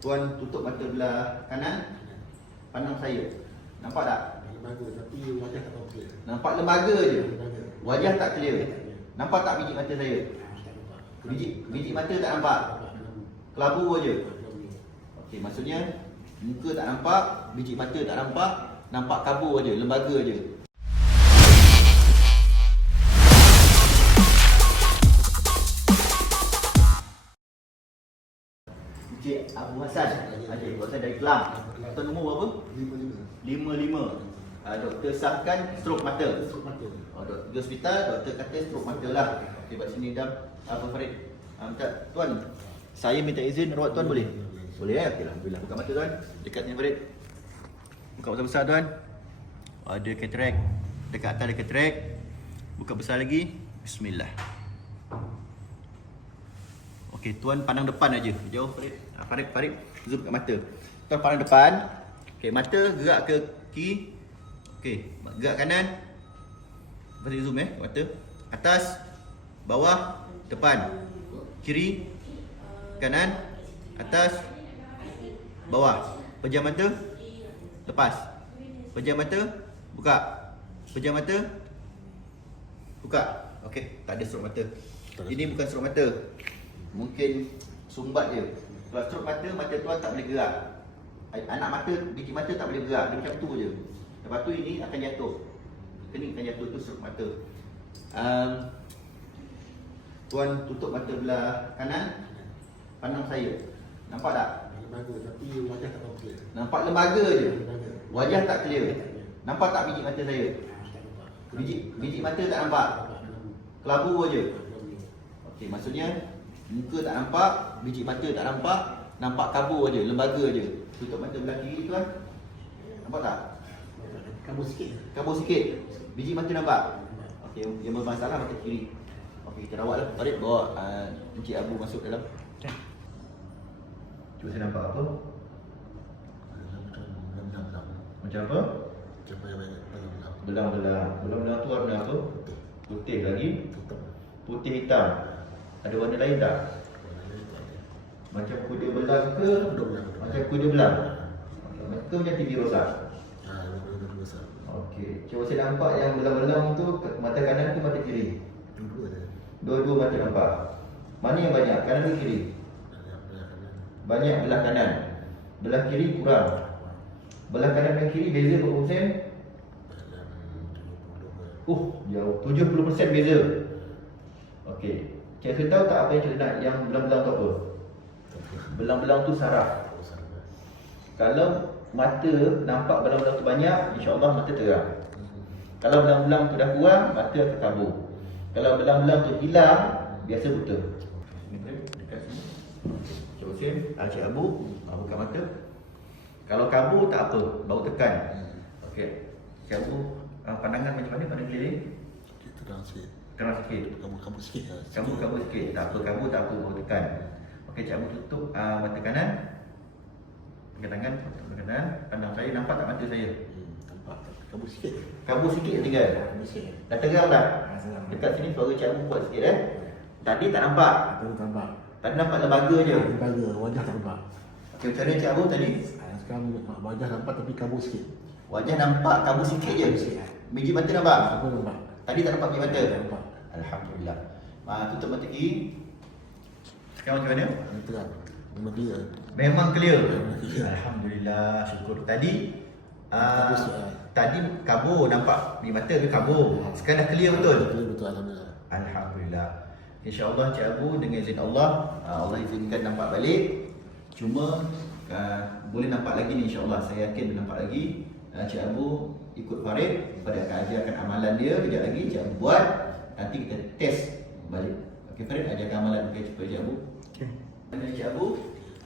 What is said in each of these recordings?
Tuan tutup mata belah kanan Pandang saya Nampak tak? Lembaga tapi wajah tak okey. Nampak lembaga je. Wajah tak clear clear. Nampak tak biji mata saya? Biji, biji mata tak nampak? Kelabu je. Okey maksudnya Muka tak nampak Biji mata tak nampak Nampak kabur je Lembaga je Abu Hassan Encik Abu Hassan dari Kelang Tuan nombor berapa? Lima lima. 55 uh, Doktor sahkan stroke mata Esok mata. Oh, dok, pergi hospital, doktor kata stroke mata lah. Okey, kat sini dah apa Farid? Ah, minta tuan, saya minta izin rawat tuan boleh? Boleh eh? Okey, alhamdulillah. Buka mata tuan. Dekat ni Farid. Buka besar-besar tuan. Oh, ada cataract. Dekat atas ada cataract. Buka besar lagi. Bismillah. Okey, tuan pandang depan aja. Jauh Farid. Ah, Farid, Farid zoom kat mata. Tuan pandang depan. Okey, mata gerak ke kiri. Okey, gerak kanan. Balik zoom eh mata. Atas, bawah, depan. Kiri, kanan, atas, bawah. Pejam mata. Lepas. Pejam mata. Buka. Pejam mata. Buka. Okey, tak ada stroke mata. Ini bukan stroke mata. Mungkin sumbat je. Kalau stroke mata, mata tuan tak boleh gerak. Anak mata, biji mata tak boleh gerak. Dia macam tu je. Lepas tu ini akan jatuh. Kening akan jatuh tu stroke mata. Um, tuan tutup mata belah kanan. Pandang saya. Nampak tak? Lembaga tapi wajah tak okey. Nampak lembaga je. Lembaga. Wajah tak clear. Clear. Nampak tak biji mata saya? Ah, tak nampak. Biji biji mata tak nampak. Kelabu je. Okey, maksudnya muka tak nampak, biji mata tak nampak, nampak kabur je, lembaga je. Tutup mata belah kiri tuan. Nampak tak? Kabur sikit. Kabur sikit. Biji mata nampak. Okey, yang bermasalah mata kiri. Okey, kita rawat lah. Farid bawa uh, Encik Abu masuk dalam. Cuba saya nampak apa? Macam apa? Macam banyak-banyak belam-belam. Belang-belang. Belang-belang tu warna apa? Putih. Lagi. Putih hitam. Ada warna lain tak? Macam kuda belang ke? Macam kuda belang. Ke macam TV rosak? Dua-dua besar. Okey. Cuba saya nampak yang belang-belang tu mata kanan ke mata kiri? Dua-dua mata nampak. Mana yang banyak? Kanan ke kiri? Banyak belah kanan. Belah kiri kurang. Belah kanan dan kiri beza berapa persen? Dalam 70 ke. Uh, jauh. 70% beza. Okey. Cik Saya tahu tak apa yang nak yang belang-belang tu apa? Belang-belang tu saraf. Kalau mata nampak belang-belang tu banyak, insya-Allah mata terang. Kalau belang-belang tu dah kurang, mata akan kabur. Kalau belang-belang tu hilang, biasa buta. Hussein, ah, Cik Abu, ah, buka mata. Kalau kabur tak apa, baru tekan. Okey. Cik Abu, ah, pandangan macam mana? Pandang keliling? Kita terang sikit. Terang sikit. Kabur-kabur sikit lah. Kabur kabur sikit. Tak apa kabur tak apa baru tekan. Okey, Cik Abu tutup ah, mata kanan. Pegang tangan, pegang kanan. Pandang saya, nampak tak mata saya? Hmm, nampak. Kabur sikit. Kabur sikit tinggal. Kabur sikit. Dah terang dah. Ah. Dekat sini suara Cik Abu kuat sikit eh. Tadi tak nampak. Baru nampak. Tadi nampak lembaga je. Lembaga, wajah tak nampak. Okey, macam mana Cik Abu tadi? Ah, Sekarang wajah nampak tapi kabur sikit. Wajah nampak kabur sikit je. Sikit. Biji mata nampak? Apa nampak? Tadi tak nampak biji mata? Tak nampak. Alhamdulillah. Ah, tutup mata kiri. Sekarang macam mana? Terang. Memang clear. Memang clear. Alhamdulillah, syukur. Tadi uh, ah. tadi kabur nampak di mata tu kabur. Sekarang dah clear betul. Betul betul alhamdulillah. Alhamdulillah. InsyaAllah Cik Abu dengan izin Allah, uh, Allah izinkan nampak balik. Cuma uh, boleh nampak lagi ni insyaAllah. Saya yakin boleh nampak lagi. Uh, Cik Abu ikut Farid. Farid akan ajarkan amalan dia. Kejap lagi Cik Abu buat. Nanti kita test balik. Okey Farid, ajarkan amalan okay, cepat Cik Abu. Okey. Abu,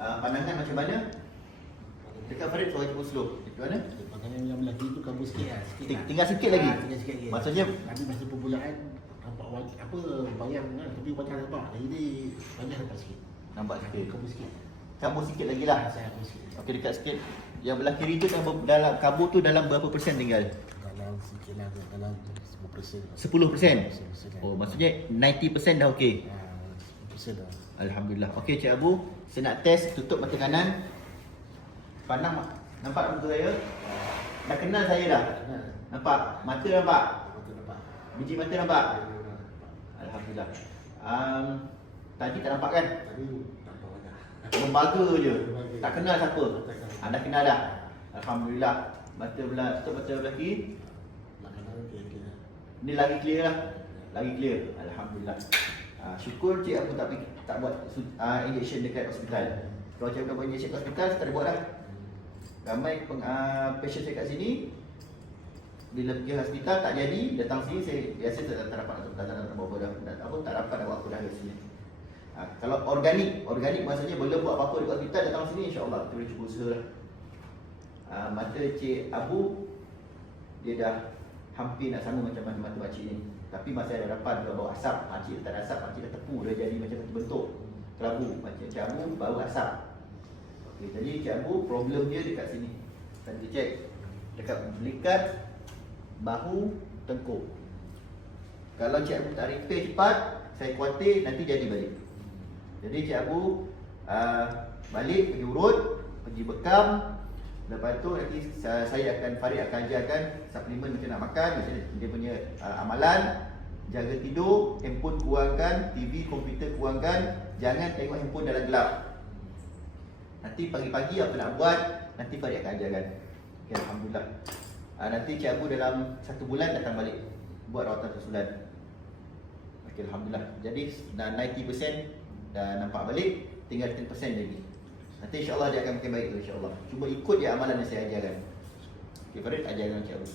uh, pandangan macam mana? Dekat Farid suara cuba slow. Dekat mana? Maknanya yang belah kiri tu kabur sikit lah. Sikit Ting- lah. tinggal sikit lagi? Ah, tinggal sikit lagi. Maksudnya Nanti masa permulaan nampak wajah, apa bayang kan tapi wajah nampak. Jadi wajah nampak sikit. nampak sikit. Kabur sikit. Kabur sikit lagi lah. Saya kabur sikit. Okey dekat sikit. Yang belah kiri tu dalam, dalam kabur tu dalam berapa persen tinggal? Dalam sikit lah dalam 10%. 10%. 10%. Oh maksudnya 90% dah okey. 10% dah. Alhamdulillah. Okey Cik Abu, saya nak test tutup mata kanan. Pandang nampak muka saya? Dah kenal saya dah. Nampak? Mata nampak? Mata nampak. Biji mata nampak? Alhamdulillah. Um, tadi tak nampak kan? Tadi nampak. Lembaga je. Tak kenal siapa. Anda kenal dah. Alhamdulillah. Mata belah tutup mata belah kiri. Ni lagi clear lah. Lagi clear. Alhamdulillah. Uh, syukur cik aku tak tak buat uh, injection dekat hospital. Kalau cik aku nak buat injection kat hospital, saya tak ada buat dah. Ramai peng, uh, patient saya kat sini bila pergi hospital tak jadi, datang sini saya biasa tak, tak dapat tak, tak, tak, tak, apa dah, tak, apa, tak dapat nak buat apa dah kat sini. Uh, kalau organik, organik maksudnya belum buat apa-apa dekat hospital datang sini insya-Allah kita boleh cuba usaha lah. Uh, mata cik Abu dia dah hampir nak sama macam mata mata makcik ni. Tapi masih ada harapan kalau bau asap, makcik tak ada asap, makcik dah tepu dah jadi macam satu bentuk kelabu. Macam cik Abu baru asap. Okey, jadi cik Abu problem dia dekat sini. Tadi kita cek dekat belikat bahu tengkuk. Kalau cik Abu tak repair cepat, saya khawatir nanti jadi balik. Jadi cik Abu uh, balik pergi urut, pergi bekam, Lepas tu nanti sa- saya akan Farid akan ajarkan suplemen macam nak makan, macam dia punya uh, amalan, jaga tidur, handphone kurangkan, TV, komputer kurangkan, jangan tengok handphone dalam gelap. Nanti pagi-pagi apa nak buat, nanti Farid akan ajarkan. Okay, Alhamdulillah. Uh, nanti Cik Abu dalam satu bulan datang balik buat rawatan susulan. Okay, Alhamdulillah. Jadi dah 90% dah nampak balik, tinggal 10% lagi. Nanti insyaAllah dia akan makin baik tu insyaAllah. Cuma ikut je amalan yang saya ajarkan. Okay Farid ajarkan Encik Abu